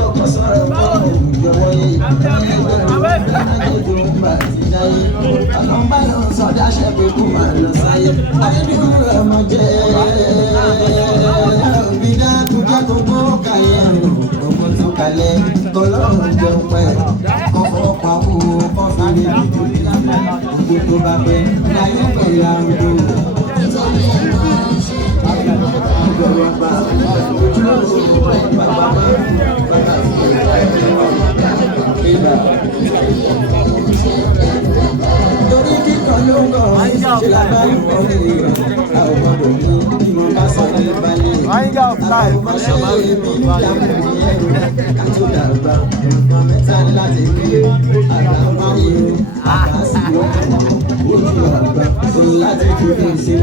kọ́kọ́ sọ̀rọ̀ fún ìjọwọ́ yìí ẹgbẹ̀rún bá ti dáyé ọlọ́mbà ló ń sọdá ṣẹ́pẹ́ kó máa lọ sáyé ayédèrú ọmọ jẹ́ òbí dákú jẹ́ gbogbo kàyé àrùn ọmọ tó kalẹ̀ kọlọ́run jẹun pẹ́ kọ́kọ́ pàwọ́ kọ́fìrí gbogbo tó bá pẹ́ láyé pẹ̀lú àrùn torí kíkọ́ ló ń gọ̀ ṣe lábáyé ọ̀rẹ́ rẹ̀ àwọn ọmọdé ní kí wọ́n bá sọ ní balẹ̀ àwọn ọmọ ṣe èmi níyàwó ẹ̀rọ kátó dàgbà ọmọ mẹ́ta láti gbé àgbà wáyé àgbà sí ọmọ ojú àgbà tó láti fi lè ṣe.